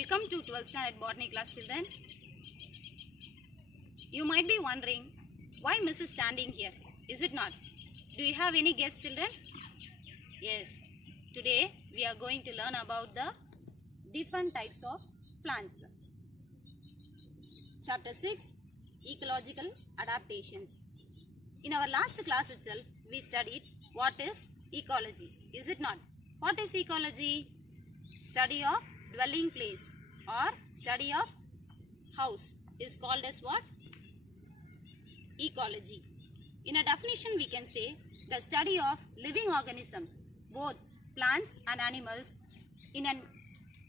Welcome to 12th standard botany class, children. You might be wondering why Miss is standing here, is it not? Do you have any guess, children? Yes. Today we are going to learn about the different types of plants. Chapter 6, Ecological Adaptations. In our last class itself, we studied what is ecology, is it not? What is ecology? Study of dwelling place or study of house is called as what? Ecology. In a definition, we can say the study of living organisms, both plants and animals, in an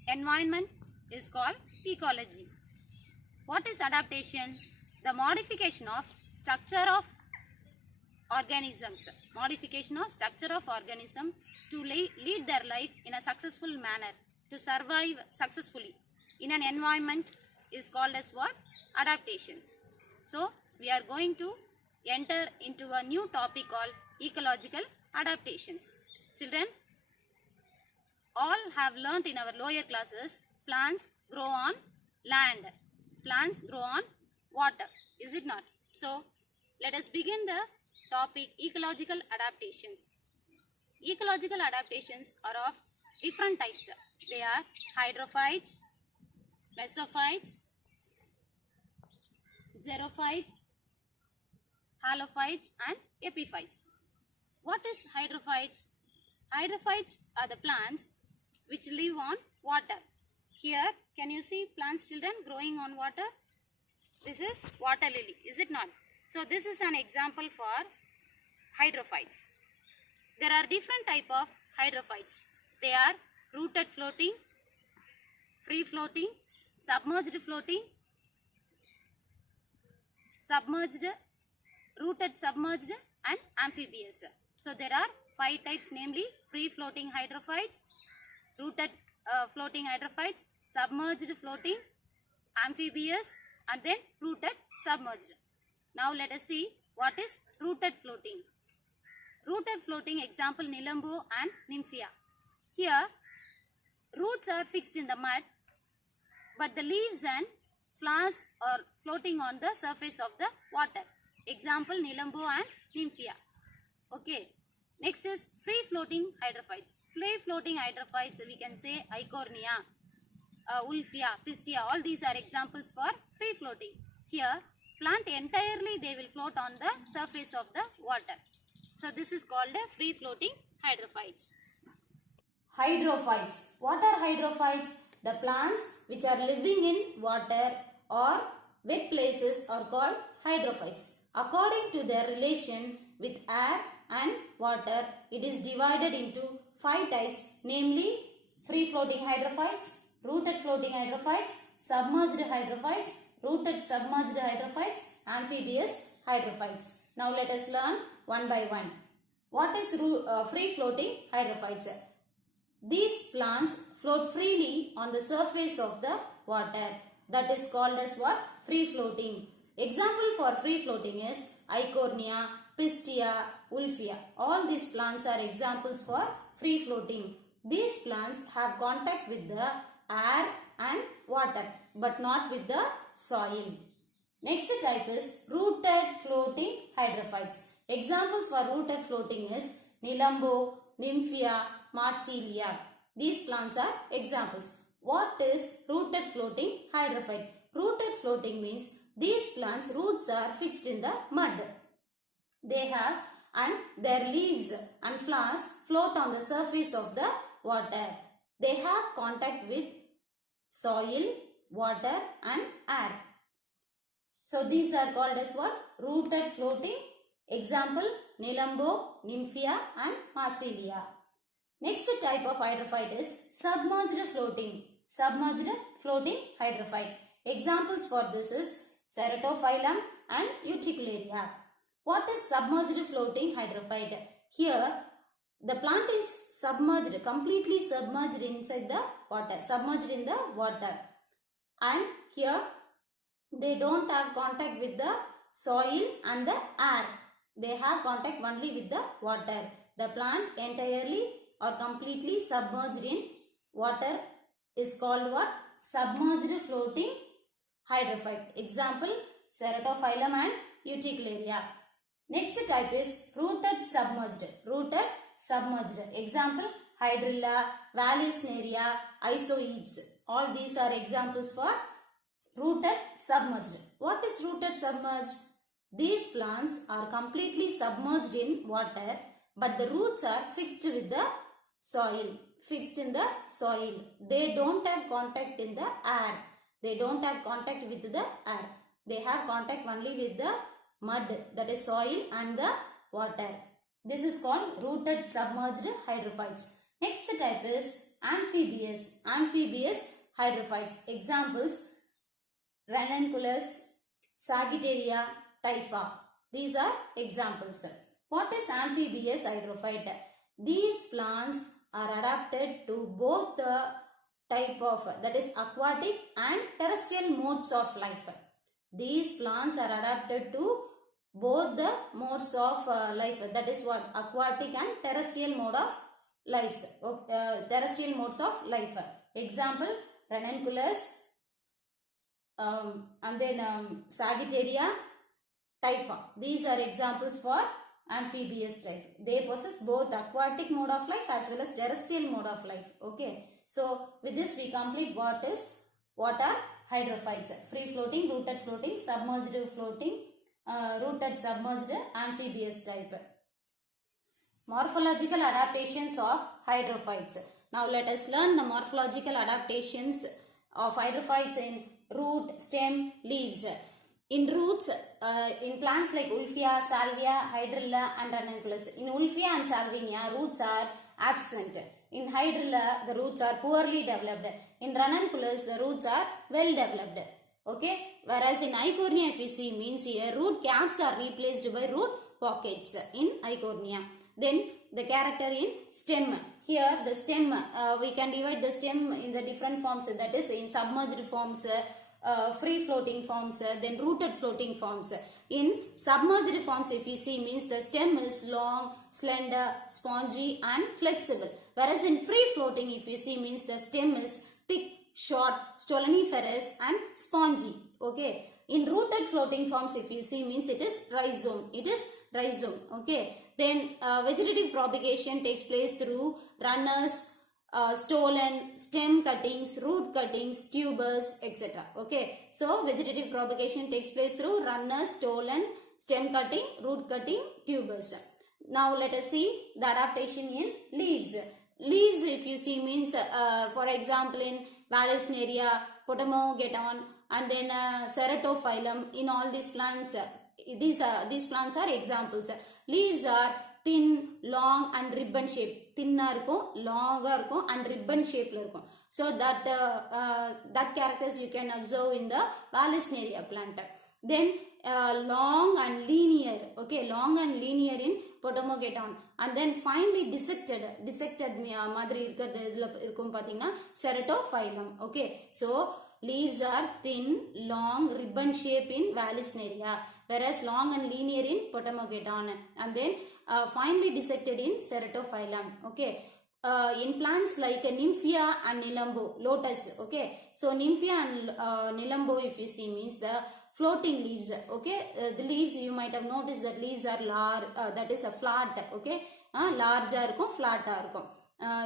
environment is called ecology. What is adaptation? The modification of structure of organisms. Modification of structure of organism to lead their life in a successful manner, to survive successfully in an environment is called as what? Adaptations. So, we are going to enter into a new topic called ecological adaptations. Children, all have learnt in our lower classes, plants grow on land, plants grow on water, is it not? So, let us begin the topic ecological adaptations. Ecological adaptations are of different types. They are hydrophytes, mesophytes, xerophytes, halophytes and epiphytes. What is hydrophytes? Hydrophytes are the plants which live on water. Here, can you see plants, children, growing on water? This is water lily, is it not? So, this is an example for hydrophytes. There are different type of hydrophytes. They are rooted floating, free floating, submerged floating, submerged, rooted submerged and amphibious. So there are 5 types, namely free floating hydrophytes, rooted floating hydrophytes, submerged floating, amphibious and then rooted submerged. Now let us see what is rooted floating. Rooted floating example Nilambo and Nymphea. Here roots are fixed in the mud, but the leaves and flowers are floating on the surface of the water. Example Nilambo and Nymphea. Okay. Next is free floating hydrophytes. Free floating hydrophytes we can say Eichhornia, Wolffia, Pistia. All these are examples for free floating. Here plant entirely they will float on the surface of the water. So this is called a free floating hydrophytes. Hydrophytes. What are hydrophytes? The plants which are living in water or wet places are called hydrophytes. According to their relation with air and water, it is divided into 5 types, namely free floating hydrophytes, rooted floating hydrophytes, submerged hydrophytes, rooted submerged hydrophytes, amphibious hydrophytes. Now let us learn one by one. What is free floating hydrophytes? These plants float freely on the surface of the water. That is called as what? Free floating. Example for free floating is Eichhornia, Pistia, Wolffia. All these plants are examples for free floating. These plants have contact with the air and water but not with the soil. Next type is rooted floating hydrophytes. Examples for rooted floating is Nilambo, Nymphea, Marsilia. These plants are examples. What is rooted floating hydrophyte? Rooted floating means these plants' roots are fixed in the mud. They have and their leaves and flowers float on the surface of the water. They have contact with soil, water and air. So these are called as what? Rooted floating. Example Nilambo, Nymphea and Marsilia. Next type of hydrophyte is submerged floating. Submerged floating hydrophyte. Examples for this is Ceratophyllum and Utricularia. What is submerged floating hydrophyte? Here the plant is submerged, completely submerged inside the water, submerged in the water. And here they don't have contact with the soil and the air. They have contact only with the water. The plant entirely or completely submerged in water is called what? submerged floating hydrophyte. Example, Ceratophyllum and Uticularia. Next type is rooted submerged. Rooted submerged. Example, Hydrilla, Vallisneria, Isoids. All these are examples for rooted submerged. What is rooted submerged? These plants are completely submerged in water, but the roots are fixed with the soil. Fixed in the soil. They don't have contact in the air. They don't have contact with the air. They have contact only with the mud, that is soil, and the water. This is called rooted submerged hydrophytes. Next type is amphibious. Amphibious hydrophytes. Examples, Ranunculus, Sagittaria, Typha. These are examples. What is amphibious hydrophyte? These plants are adapted to both the type of, that is aquatic and terrestrial modes of life. These plants are adapted to both the modes of life, that is what, aquatic and terrestrial mode of life. Terrestrial modes of life. Example, Ranunculus, and then Sagittaria, Typha. These are examples for amphibious type. They possess both aquatic mode of life as well as terrestrial mode of life. Okay. So with this we complete what are hydrophytes. Free floating, rooted floating, submerged floating, rooted submerged, amphibious type. Morphological adaptations of hydrophytes. Now let us learn the morphological adaptations of hydrophytes in root, stem, leaves. In roots, in plants like Wolffia, Salvia, Hydrilla and Ranunculus. In Wolffia and Salvinia, roots are absent. In Hydrilla, the roots are poorly developed. In Ranunculus, the roots are well developed. Okay. Whereas in Eichhornia, if you see, means here root caps are replaced by root pockets in Eichhornia. Then the character in stem. Here the stem, we can divide the stem in the different forms, that is in submerged forms, free floating forms, then rooted floating forms. In submerged forms, if you see, means the stem is long, slender, spongy and flexible. Whereas in free floating, if you see, means the stem is thick, short, stoloniferous and spongy. Okay. In rooted floating forms, if you see, means it is rhizome. It is rhizome. Okay. Then vegetative propagation takes place through runners, stolon, stem cuttings, root cuttings, tubers, etc. Okay. So vegetative propagation takes place through runners, stolon, stem cutting, root cutting, tubers. Now let us see the adaptation in leaves. Leaves, if you see, means for example in Vallisneria, Potamogeton and then Ceratophyllum. In all these plants, these plants are examples. Leaves are thin, long and ribbon shape. Thinna irukum, long irukum and ribbon shape la irukum. So that that characters you can observe in the Vallisneria plant. Then long and linear. Okay, long and linear in Potamogeton. And then finally dissected madri irukum pathina Ceratophyllum. Okay, so leaves are thin, long, ribbon shape in Vallisneria, whereas long and linear in Potamogeton, and then finely dissected in Ceratophyllum. Okay. In plants like Nymphia and Nilambo, lotus. Okay. So Nymphia and Nilambo, if you see, means the floating leaves. Okay. The leaves, you might have noticed that leaves are large, that is a flat. Okay. Large arkum, flat arkum.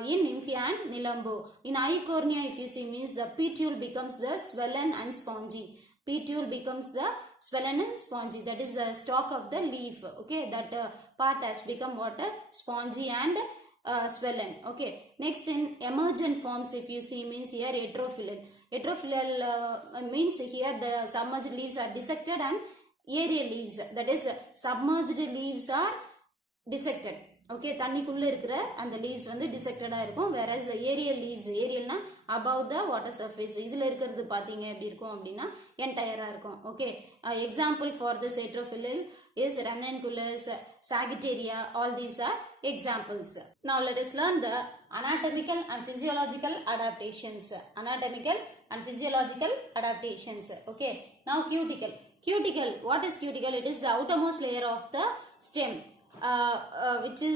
In Nymphia and Nilambo. In Eichhornia, if you see, means the petiole becomes the swollen and spongy. Petiole becomes the swollen and spongy. That is the stalk of the leaf. Okay, that part has become what? Spongy and swollen. Okay. Next, in emergent forms, if you see, means here heterophyllal. Heterophyllal means here the submerged leaves are dissected and aerial leaves. That is submerged leaves are dissected. Okay, தண்ணிக்குள்ள இருக்கிற அந்த leaves வந்து dissected இருக்கும். Whereas the aerial leaves, aerialனா above the water surface. இதுல இருக்கிறது பாத்தீங்க எப்படி இருக்கும் அப்படின்னா entire இருக்கும். Okay, example for this heterophyllal is Ranunculus, Sagittaria. All these are examples. Now let us learn the anatomical and physiological adaptations. Anatomical and physiological adaptations. Okay, now cuticle. Cuticle, what is cuticle? It is the outermost layer of the stem. Which is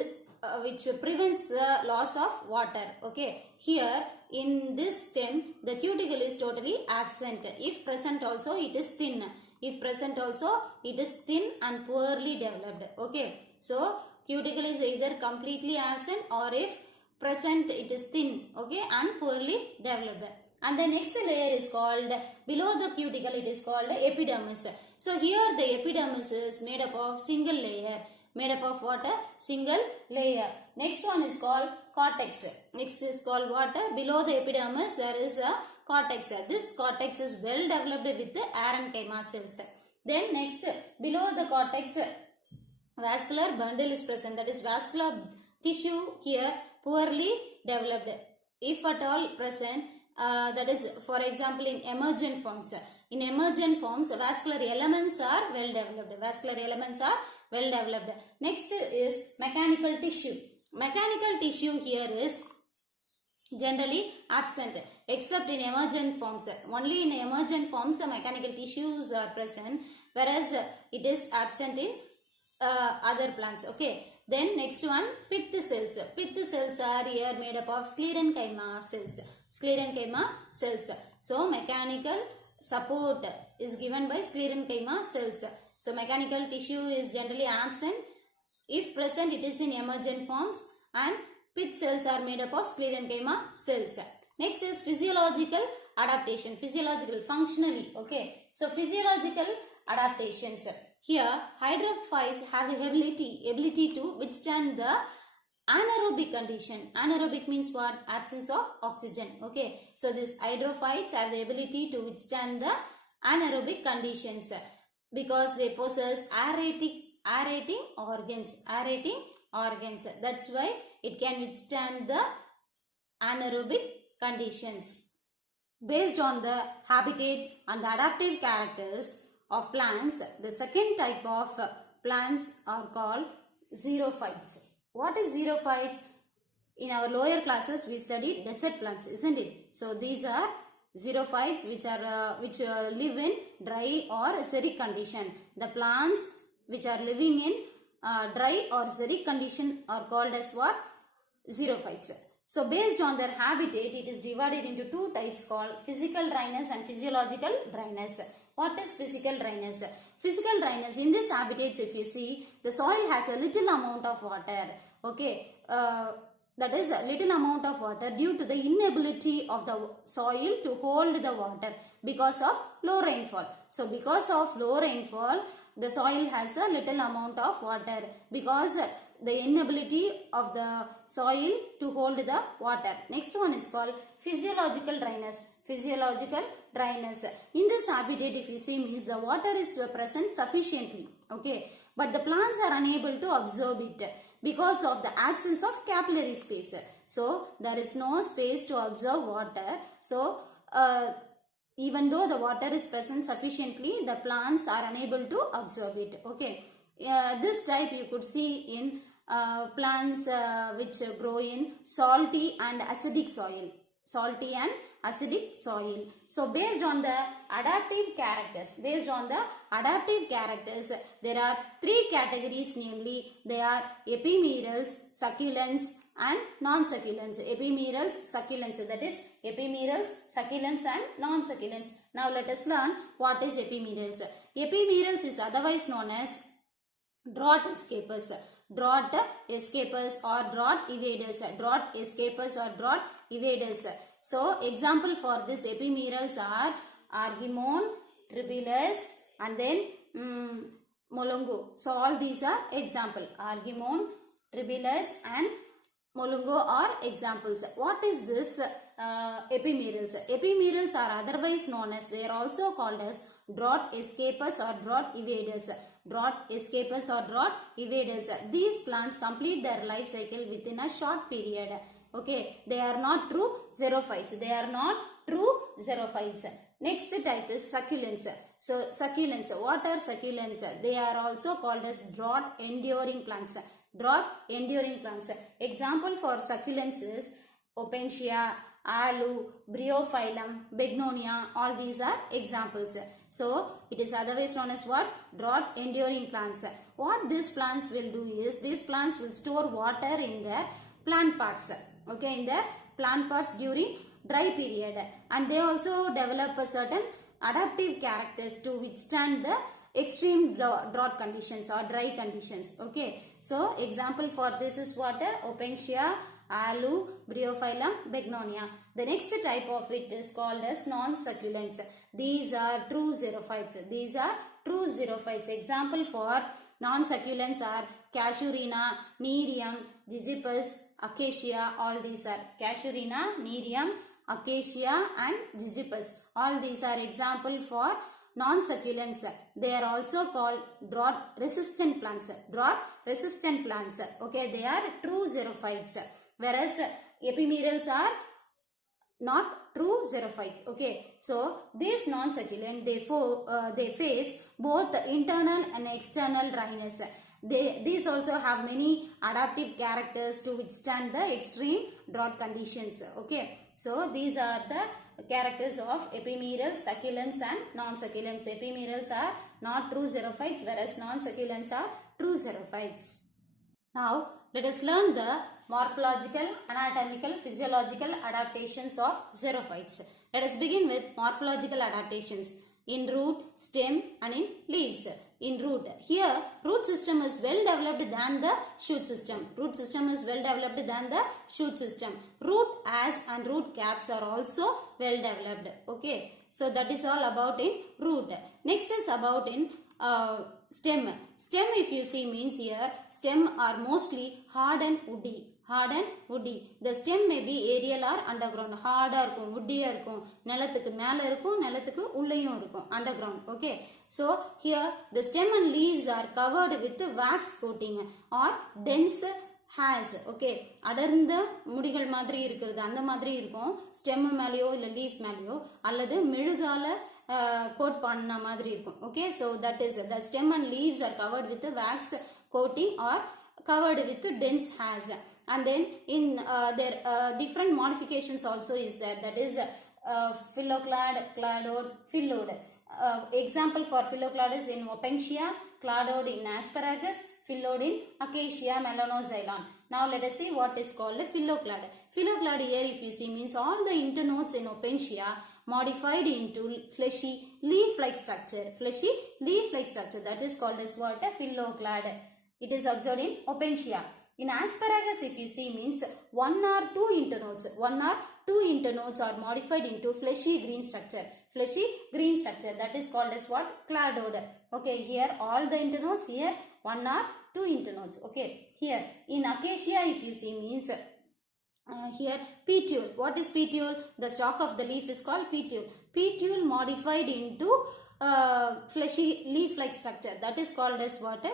which prevents the loss of water. Okay, here in this stem the cuticle is totally absent. If present also it is thin. If present also it is thin and poorly developed. Okay, so cuticle is either completely absent or if present it is thin, okay, and poorly developed. And the next layer is called, below the cuticle it is called epidermis. So here the epidermis is made up of single layer. Made up of what? A single layer. Next one is called cortex. Next is called what? Below the epidermis there is a cortex. This cortex is well developed with the parenchyma cells. Then next, below the cortex vascular bundle is present. That is vascular tissue here poorly developed. If at all present, that is for example in emergent forms. In emergent forms vascular elements are well developed. Vascular elements are well developed. Next is mechanical tissue. Mechanical tissue here is generally absent except in emergent forms. Only in emergent forms mechanical tissues are present, whereas it is absent in other plants. Okay, then next one, pith cells. Pith cells are here made up of sclerenchyma cells. Sclerenchyma cells. So mechanical support is given by sclerenchyma cells. So mechanical tissue is generally absent. If present it is in emergent forms, and pith cells are made up of sclerenchyma cells. Next is physiological adaptation. Physiological, functionally. Okay, so physiological adaptations. Here hydrophytes have the ability to withstand the anaerobic condition. Anaerobic means what? Absence of oxygen. Okay, so these hydrophytes have the ability to withstand the anaerobic conditions because they possess aerating organs. Aerating organs. That's why it can withstand the anaerobic conditions. Based on the habitat and the adaptive characters of plants, the second type of plants are called xerophytes. What is xerophytes? In our lower classes we studied desert plants, isn't it? So these are xerophytes which live in dry or acidic condition. The plants which are living in dry or acidic condition are called as what? Xerophytes. So based on their habitat, it is divided into two types called physical dryness and physiological dryness. What is physical dryness? Physical dryness, in this habitats if you see, the soil has a little amount of water. Okay, that is a little amount of water due to the inability of the soil to hold the water because of low rainfall. So because of low rainfall, the soil has a little amount of water because the inability of the soil to hold the water. Next one is called physiological dryness. Physiological dryness. In this habitat if you see means the water is present sufficiently. Okay, but the plants are unable to absorb it because of the absence of capillary space. So there is no space to absorb water. So even though the water is present sufficiently, the plants are unable to absorb it. Okay, this type you could see in plants which grow in salty and acidic soil. Salty and acidic soil. So based on the adaptive characters, there are three categories, namely they are epimerals, succulents and non-succulents. Epimerals, succulents, that is epimerals, succulents and non-succulents. Now let us learn what is epimerals. Epimerals is otherwise known as drought escapers. Drought escapers or drought evaders. Drought escapers or drought evaders. So example for this epimerals are Argemone, Tribulus and then Molongo. So all these are example. Argemone, Tribulus and Molongo are examples. What is this epimerals? Epimerals are otherwise known as, they are also called as drought escapers or drought evaders. Drought escapers or drought evaders. These plants complete their life cycle within a short period. Okay, they are not true xerophytes. They are not true xerophytes. Next type is succulents. So succulents, what are succulents? They are also called as drought enduring plants. Drought enduring plants. Example for succulents is Opuntia, aloe, bryophyllum, begonia, all these are examples. So it is otherwise known as what? Drought enduring plants. What these plants will do is, these plants will store water in their plant parts, okay, in their plant parts during dry period, and they also develop a certain adaptive characters to withstand the extreme drought conditions or dry conditions. Okay, so example for this is what? Opentia, aloe, bryophyllum, begonia. The next type of it is called as non-succulents. These are true xerophytes. These are true xerophytes. Example for non-succulents are casuarina, nerium, gygipus, acacia. All these are casuarina, nerium, acacia and gygipus. All these are example for non-succulents. They are also called drought resistant plants. Drought resistant plants. Okay, they are true xerophytes. Whereas epimerals are not true xerophytes. Okay, so these non-succulent, they face both internal and external dryness. These also have many adaptive characters to withstand the extreme drought conditions. Okay, so these are the characters of epimerals, succulents and non-succulents. Epimerals are not true xerophytes, whereas non-succulents are true xerophytes. Now let us learn the morphological, anatomical, physiological adaptations of xerophytes. Let us begin with morphological adaptations in root, stem and in leaves. In root, here root system is well developed than the shoot system. Root system is well developed than the shoot system. Root as and root caps are also well developed. Okay, so that is all about in root. Next is about in stem. Stem, if you see, means here stem are mostly hard and woody. Hard and woody. The stem may be aerial or underground. Hard இருக்கும், woody இருக்கும், நிலத்துக்கு மேல இருக்கும், நிலத்துக்கு உள்ளேயும் இருக்கும், underground. Okay, so here the stem and leaves are covered with wax coating or dense hairs. Okay, அடர்ந்த முடிகள் மாதிரி இருக்கிறது, அந்த மாதிரி இருக்கும் ஸ்டெம் மேலேயோ இல்லை லீஃப் மேலேயோ, அல்லது மெழுகால கோட் பண்ண மாதிரி இருக்கும். Okay, so that is the stem and leaves are covered with wax coating or covered with dense hairs. And then in their different modifications also is there, that is phylloclad, cladode, phylloid. Example for phylloclad is in Opentia, cladode in asparagus, phylloid in acacia melanoxylon. Now let us see what is called a phylloclad. Phylloclad here, if you see, means all the internodes in Opentia modified into fleshy leaf-like structure. Fleshy leaf-like structure, that is called as what? A phylloclad. It is observed in Opentia. In asparagus, if you see, means one or two internodes are modified into fleshy green structure. Fleshy green structure, that is called as what? Cladode. Okay, here all the internodes, here one or two internodes. Okay, here in acacia, if you see, means here petiole. What is petiole? The stalk of the leaf is called petiole. Petiole modified into fleshy leaf-like structure, that is called as what?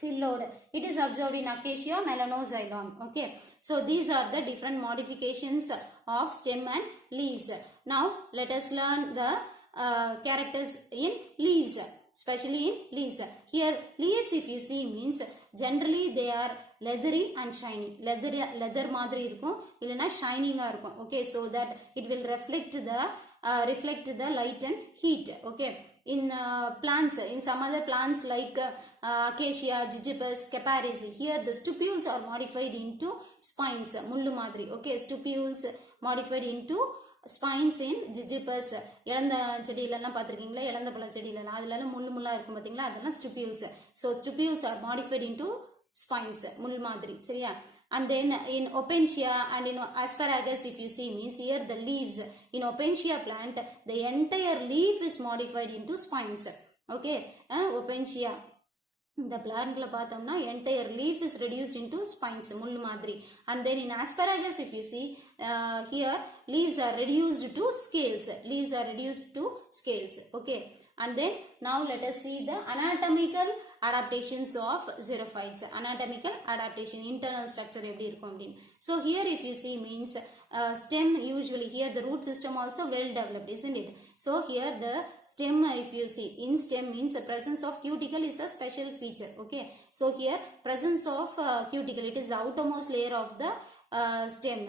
Phylloid. It is observed in acacia melanoxylon. Okay, so these are the different modifications of stem and leaves. Now let us learn the characters in leaves, especially in leaves. Here leaves, if you see, means generally they are leathery and shiny. Leather மாதிரி இருக்கும், இல்லனா ஷைனிங்கா இருக்கும். Okay, so that it will reflect the light and heat. Okay, in plants, in some other plants like acacia, gygipus, capparis, here the stipules are modified into spines, முள்ளு மாதிரி. Okay, stipules modified into spines in gygipus. இளந்த செடியிலெல்லாம் பார்த்துருக்கீங்களா, இளந்த பழ செடியிலெல்லாம் அதுலலாம் முள்ளு முள்ளா இருக்கும் பார்த்தீங்களா, அதெல்லாம் stipules. So stipules are modified into spines, முள் மாதிரி. சரியா? And then in Opentia and in asparagus, if you see, means here the leaves. In Opentia plant, the entire leaf is modified into spines. Okay, Opentia. The plant la paathamna entire leaf is reduced into spines, mull madri. And then in asparagus, if you see, here leaves are reduced to scales. Leaves are reduced to scales. Okay, and then now let us see the anatomical adaptations of xerophytes. Anatomical adaptation, internal structure eppadi irukum appdin. So here if you see, means stem, usually here the root system also well developed, isn't it? So here the stem, if you see, in stem means the presence of cuticle is a special feature. Okay, so here presence of cuticle, it is the outermost layer of the stem.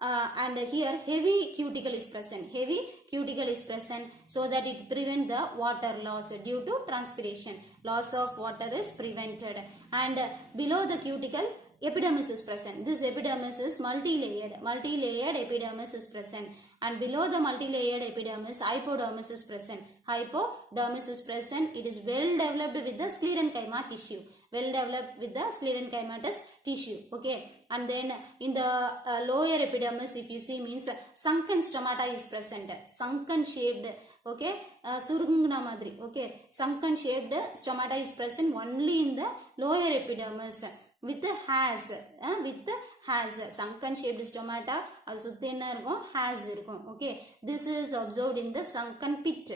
and here heavy cuticle is present. Heavy cuticle is present so that it prevent the water loss due to transpiration. Loss of water is prevented. And below the cuticle, epidermis is present. This epidermis is multi-layered. Multi-layered epidermis is present. And below the multi-layered epidermis, hypodermis is present. Hypodermis is present. It is well developed with the sclerenchyma tissue. Well developed with the sclerenchymatous tissue. Okay. And then in the lower epidermis, if you see, means sunken stomata is present. Sunken shaped. Okay. Surungna madri. Okay. Sunken shaped stomata is present only in the lower epidermis. With the has sunken shaped stomata அது சுத்தி என்ன இருக்கும் has இருக்கும். Okay, this is observed in the sunken pit.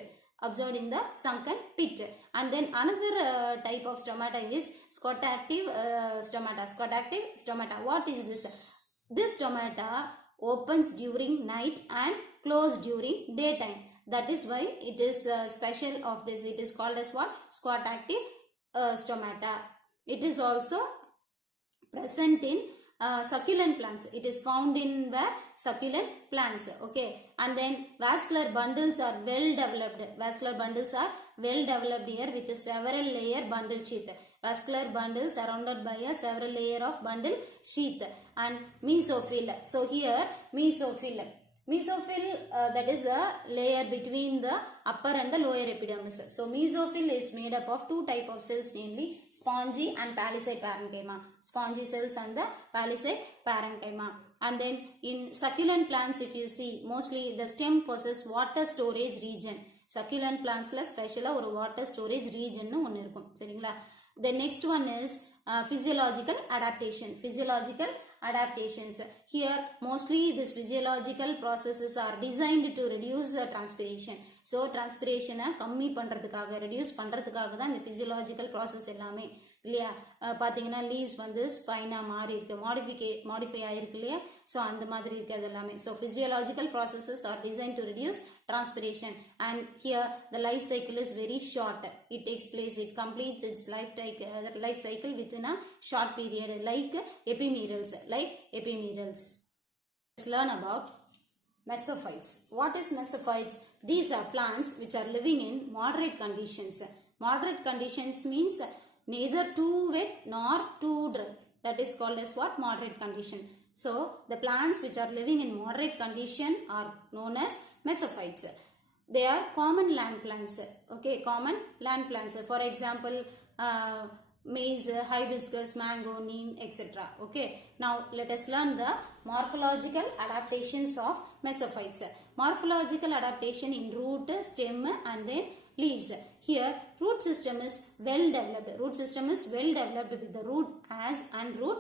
And then another type of stomata is scotactive stomata. What is this? This stomata opens during night and closes during daytime. That is why it is special of this. It is called as what? Scotactive stomata. It is also present in succulent plants. It is found in where? Succulent plants. Okay. And then vascular bundles are well developed. Here with a several layer bundle sheath. Vascular bundles surrounded by a several layer of bundle sheath. And mesophyll. So here mesophyll. That is the layer between the upper and the lower epidermis. So mesophyll is made up of two type of cells, namely spongy and palisade parenchyma. Spongy cells and the palisade parenchyma. And then in succulent plants, if you see, mostly the stem possesses water storage region. Succulent plants la special or water storage region nu onnu irukum. Seringla. The next one is physiological adaptations. Here mostly these physiological processes are designed to reduce transpiration. So transpiration கம்மி பண்றதுக்காக reduce பண்றதுக்காக தான் இந்த physiological process எல்லாமே இல்லையா. பாத்தீங்கன்னா leaves வந்து ஸ்பைனா மாறி இருக்கு, modify ஆயிருக்கு இல்லையா. ஸோ அந்த மாதிரி இருக்கிறது எல்லாமே. So physiological processes are designed to reduce transpiration. And here the life cycle is very short. It takes place, it completes its life cycle within a short period, like epimerals. Let's learn about mesophytes. What is mesophytes? These are plants which are living in moderate conditions. Moderate conditions means neither too wet nor too dry. That is called as what? Moderate condition. So the plants which are living in moderate condition are known as mesophytes. They are common land plants. Okay, common land plants. For example, maize, hibiscus, mango, neem, etc. Okay. Now let us learn the morphological adaptations of mesophytes. Morphological adaptation in root, stem, and then leaves. Here root system is well developed. With the root as and root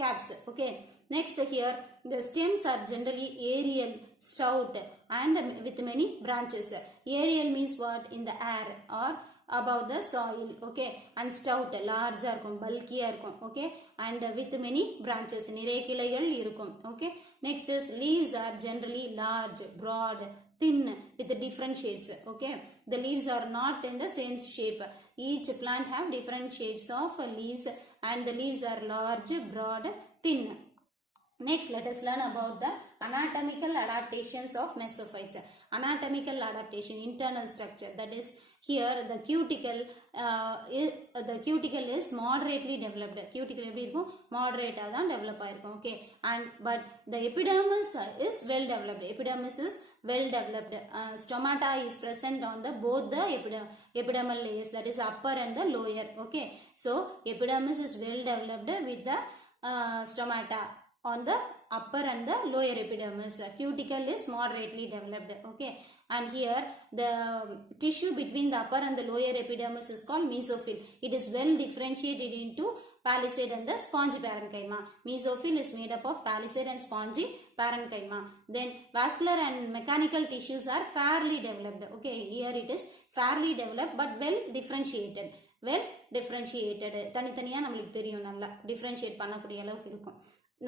caps. Okay. Next here the stems are generally aerial, stout, and with many branches. Aerial means what? In the air or above the soil. Okay. And stout, large இருக்கும், bulky இருக்கும். Okay. And with many branches, நிறைய கிளைகள் இருக்கும். Okay. Next is leaves are generally large, broad, thin, with different shades. Okay. The leaves are not in the same shape. Each plant have different shapes of leaves, and the leaves are large, broad, thin. Next, let us learn about the anatomical adaptations of mesophytes. Anatomical adaptation, internal structure. That is, here the cuticle is moderately developed. Cuticle எப்படி இருக்கும்? Moderate தான் develop ஆயிருக்கும். Okay. And but the epidermis is well developed. Stomata is present on the both the epidermal layers, that is upper and the lower. Okay. So epidermis is well developed with the stomata on the upper and the lower epidermis. Cuticle is moderately developed. Okay. And here the tissue between the upper and the lower epidermis is called mesophyll. It is well differentiated into palisade and the spongy parenchyma. Mesophyll is made up of palisade and spongy parenchyma. Then vascular and mechanical tissues are fairly developed. Okay. Here it is fairly developed but well differentiated. தனித்தனியா நம்மளுக்கு தெரியும், நல்லா differentiate பண்ணக்கூடிய அளவுக்கு இருக்கும்.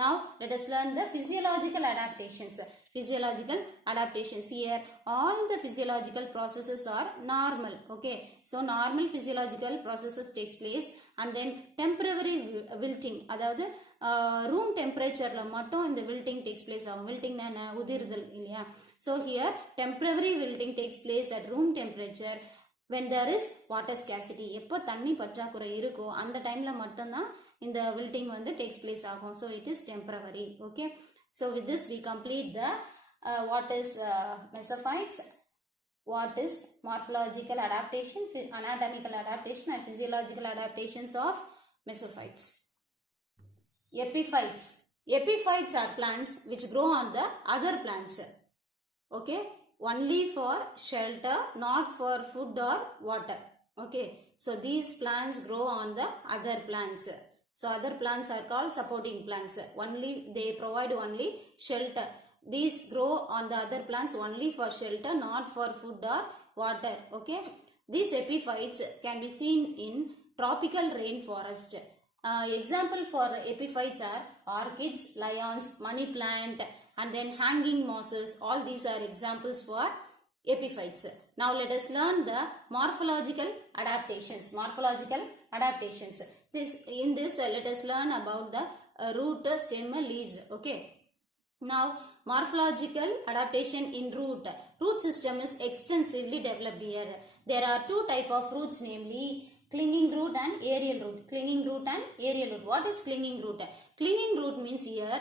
Now let us learn the physiological adaptations. Here all the physiological processes are normal. Okay. So normal physiological processes takes place, and then temporary wilting, அதாவது room temperature la mattum இந்த wilting takes place ஆகும். wilting na உதிர்தல் இல்லையா. So here temporary wilting takes place at room temperature when there is water scarcity. எப்போ தண்ணி பற்றாக்குறை இருக்கோ அந்த டைம்ல மட்டும்தான் இந்த wilting வந்து takes place ஆகும். So it is temporary. Okay. So with this we complete the what is mesophytes, what is morphological adaptation, anatomical adaptation and physiological adaptations of mesophytes. Epiphytes. Epiphytes are plants which grow on the other plants. Okay. Only for shelter, not for food or water. Okay. So these plants grow on the other plants. So other plants are called supporting plants. Only they provide only shelter. These grow on the other plants only for shelter, not for food or water. Okay. These epiphytes can be seen in tropical rainforest. Example for epiphytes are orchids, lions, money plant, and then hanging mosses. All these are examples for epiphytes. Now let us learn the morphological adaptations. Morphological adaptations. In this let us learn about the root, stem, leaves. Okay. Now morphological adaptation in root. Root system is extensively developed here. There are two type of roots, namely clinging root and aerial root. Clinging root and aerial root. What is clinging root? Clinging root means here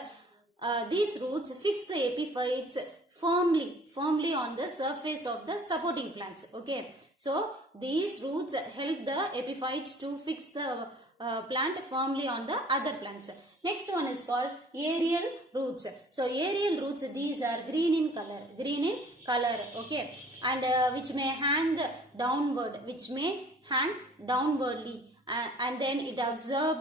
these roots fix the epiphytes firmly on the surface of the supporting plants. Okay. So these roots help the epiphytes to fix the plant firmly on the other plants. Next one is called aerial roots. So aerial roots, these are green in color. Okay. And which may hang downwardly, and then it absorb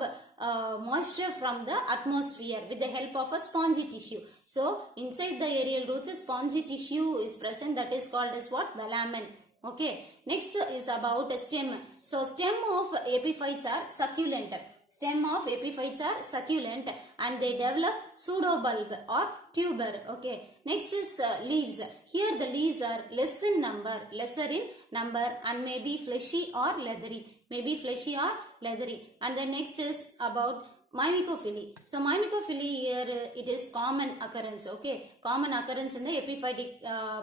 moisture from the atmosphere with the help of a spongy tissue. So inside the aerial roots, spongy tissue is present, that is called as what? Velamen. Okay. Next is about stem. So stem of epiphytes are succulent. Stem of epiphytes are succulent and they develop pseudobulb or tuber. Okay. Next is leaves. Here the leaves are lesser in number and may be fleshy or leathery. And then next is about mimicophyly. So mimicophyly here it is common occurrence. Okay. Common occurrence in the epiphytic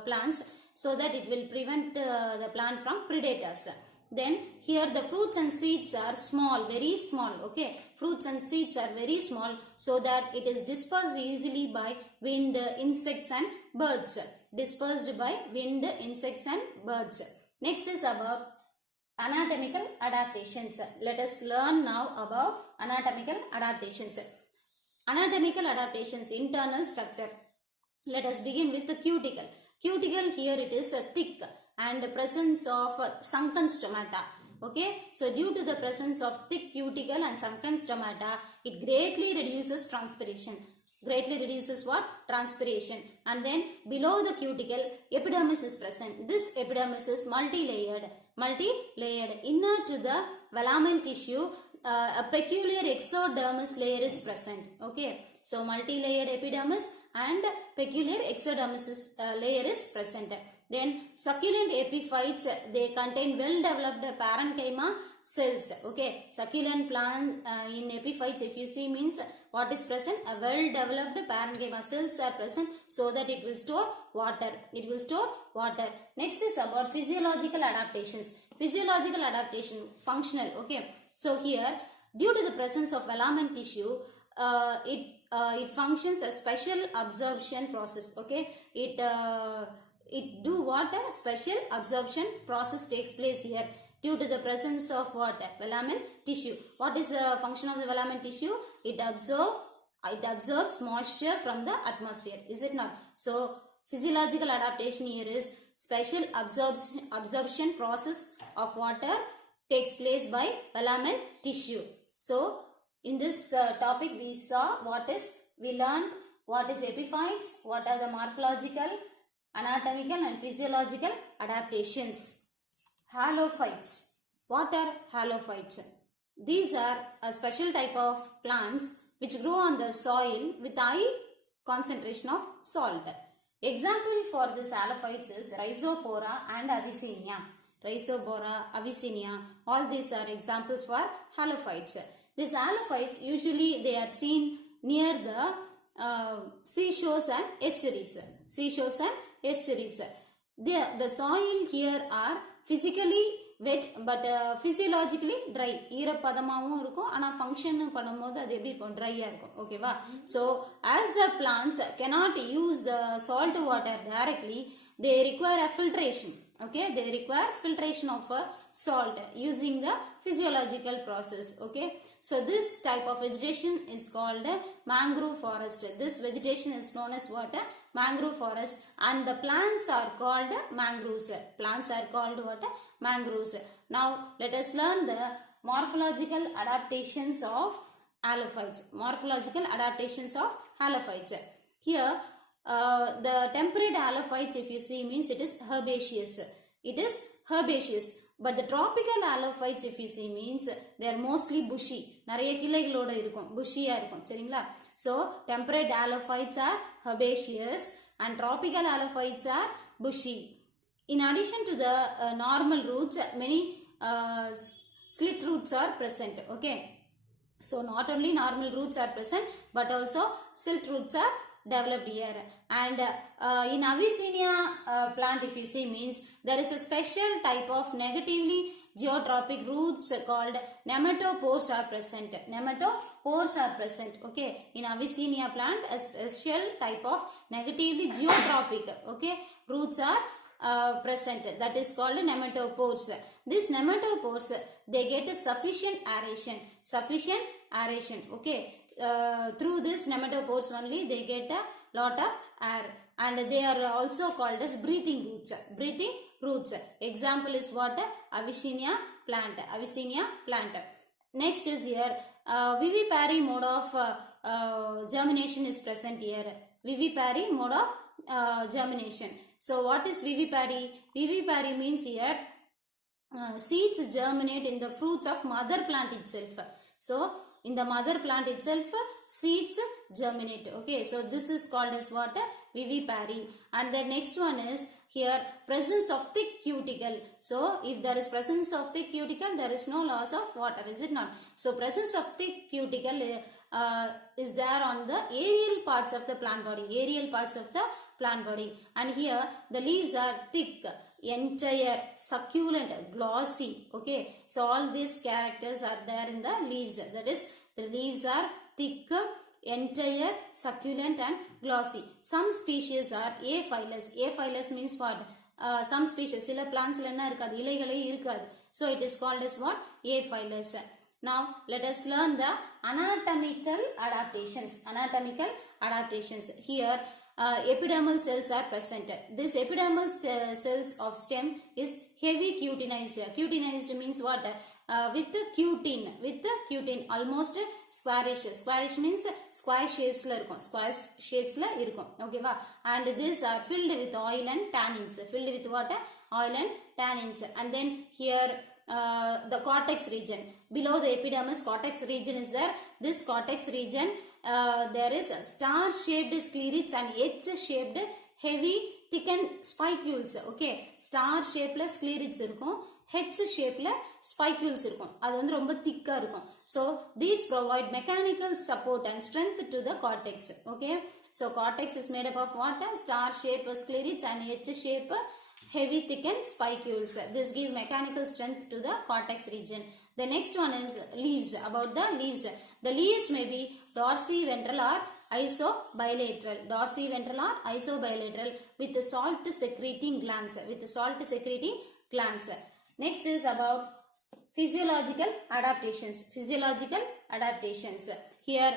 plants, so that it will prevent the plant from predators. Then here the fruits and seeds are small, very small. Okay. Fruits and seeds are very small, so that it is dispersed easily by wind, insects and birds. Next is about anatomical adaptations. Let us learn now about anatomical adaptations. Anatomical adaptations, internal structure. Let us begin with the cuticle. Cuticle here it is thick and presence of sunken stomata. Okay. So due to the presence of thick cuticle and sunken stomata, it greatly reduces transpiration. And then below the cuticle, epidermis is present. This epidermis is multi-layered. Inner to the velamen tissue, a peculiar exodermis layer is present. Okay. So multi-layered epidermis and peculiar exodermis layer is present. Then succulent epiphytes, they contain well-developed parenchyma cells. Okay. Succulent plant in epiphytes, if you see, means what is present? A well-developed parenchyma cells are present, so that it will store water. Next is about physiological adaptations. Physiological adaptation, functional. Okay. So here, due to the presence of velamen tissue, it functions as special absorption process. Okay. It do what? A special absorption process takes place here due to the presence of what? Velamen tissue. What is the function of the velamen tissue? It absorbs moisture from the atmosphere. Is it not? So physiological adaptation here is special absorption process of water takes place by velamen tissue. So in this topic we learned what is epiphytes, what are the morphological, anatomical and physiological adaptations. Halophytes. What are halophytes? These are a special type of plants which grow on the soil with high concentration of salt. Example for this halophytes is Rhizopora and Avicennia. All these are examples for halophytes. These halophytes usually they are seen near the seashores and estuaries. Seashores and estuaries. The soil here are physically wet but physiologically dry. ஈரப்பதமாகவும் இருக்கும் ஆனால் function பண்ணும்போது அது எப்படி இருக்கும், ட்ரையாக இருக்கும். ஓகேவா? So as the plants cannot use the salt water directly, they require a filtration. Okay, they require filtration of salt using the physiological process. Okay, so this type of vegetation is called mangrove forest. This vegetation is known as what? Mangrove forest, and the plants are called mangroves. Plants are called what? Mangroves. Now let us learn the morphological adaptations of halophytes. Morphological adaptations of halophytes. Here the temperate halophytes, if you see, means it is herbaceous. It is herbaceous. But the tropical halophytes, if you see, means they are mostly bushy. நிறைய கிளைகளோட இருக்கும், bushy-ஆ இருக்கும். சரிங்களா? So temperate halophytes are herbaceous and tropical halophytes are bushy. In addition to the normal roots, many slit roots are present. Okay, so not only normal roots are present but also slit roots are developed here. And in Avicennia plant, if you see, means there is a special type of negatively geotropic roots called nematopores are present. Nematopores are present. Okay, in Avicennia plant a special type of negatively geotropic, okay, roots are present, that is called nematopores. These nematopores, they get a sufficient aeration. Okay, through this nematopores only they get a lot of air, and they are also called as breathing roots. Example is what? Avicennia plant. Next is here vivipary mode of germination is present here. Vivipary mode of germination. So what is vivipary? Vivipary means here seeds germinate in the fruits of mother plant itself. So in the mother plant itself seeds germinate. Okay, so this is called as what? Vivipary. And the next one is here presence of thick cuticle. So if there is presence of thick cuticle, there is no loss of water, is it not? So presence of thick cuticle is there on the aerial parts of the plant body. And here the leaves are thick, entire, succulent, glossy. Okay, so all these characters are there in the leaves. That is, the leaves are thick, entire, succulent and glossy. Some species are aphylous. Aphylous means what? Some species, சில பிளான்ட்ஸ்ல என்ன இருக்காது, இலைகளே இருக்காது. So it is called as what? Aphylous. Now let us learn the anatomical adaptations. Here epidermal cells are present. This epidermal cells of stem is heavy cutinized. Cutinized means what? With cutin, almost squarish means square shapes la irukum. Okay va? And these are filled with oil and tannins. Filled with what? Oil and tannins. And then here the cortex region, below the epidermis cortex region is there. This cortex region there is star shaped sclerids and H shaped heavy thickened spicules. Okay, star shaped sclerids irukum, H shaped spicules irukum, adu vandu romba thick ah irukum. So these provide mechanical support and strength to the cortex. Okay, so cortex is made up of what? Star shaped sclerids and H shaped heavy thickened spicules. This give mechanical strength to the cortex region. The next one is leaves. About the leaves, the leaves may be dorsiventral or isobilateral. With the salt secreting glands. Next is about physiological adaptations. Here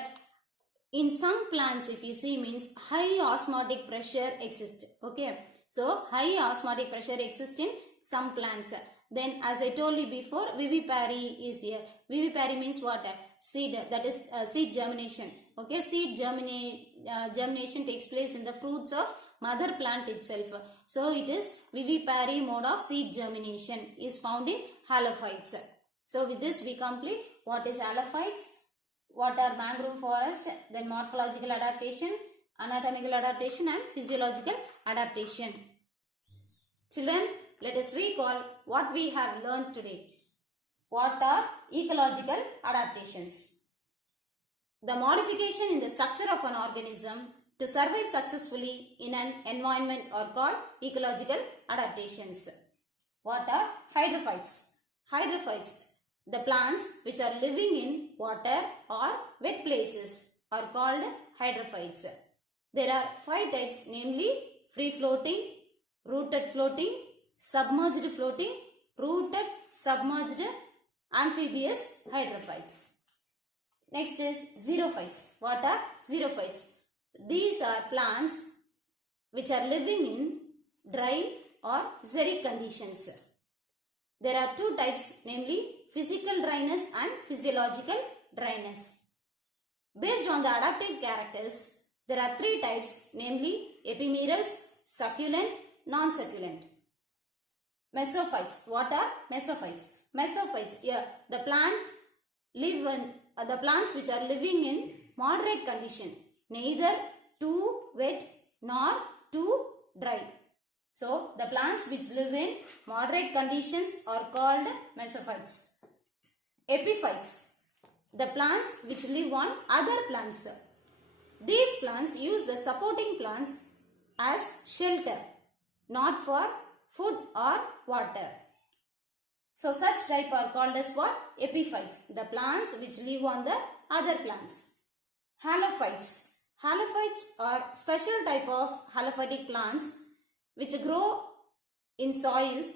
in some plants, if you see, means high osmotic pressure exists. Okay, so high osmotic pressure exists in some plants. Then as I told you before, vivipary is here. Vivipary means what? Seed, that is seed germination. Okay, seed germination takes place in the fruits of mother plant itself. So it is vivipary mode of seed germination is found in halophytes. So with this we complete what is halophytes, what are mangrove forest, then morphological adaptation, anatomical adaptation and physiological adaptation. Children, let us recall what we have learned today. What are ecological adaptations? The modification in the structure of an organism to survive successfully in an environment are called ecological adaptations. What are hydrophytes? Hydrophytes, the plants which are living in water or wet places, are called hydrophytes. There are 5 types, namely free floating, rooted floating, submerged floating, rooted, submerged, amphibious hydrophytes. Next is xerophytes. What are xerophytes? These are plants which are living in dry or xeric conditions. There are 2 types, namely physical dryness and physiological dryness. Based on the adaptive characters, there are 3 types, namely epimerals, succulent, non-succulent. Mesophytes. What are mesophytes? Mesophytes, yeah, the plants which are living in moderate condition, neither too wet nor too dry. So, the plants which live in moderate conditions are called mesophytes. Epiphytes, the plants which live on other plants. These plants use the supporting plants as shelter, not for food or water. So, such type are called as what? Epiphytes, the plants which live on the other plants. Halophytes. Halophytes are special type of halophytic plants which grow in soils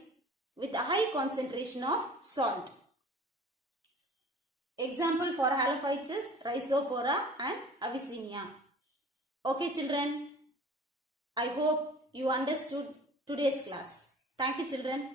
with a high concentration of salt. Example for halophytes is Rhizopora and Avicennia. Okay children, I hope you understood today's class. Thank you children.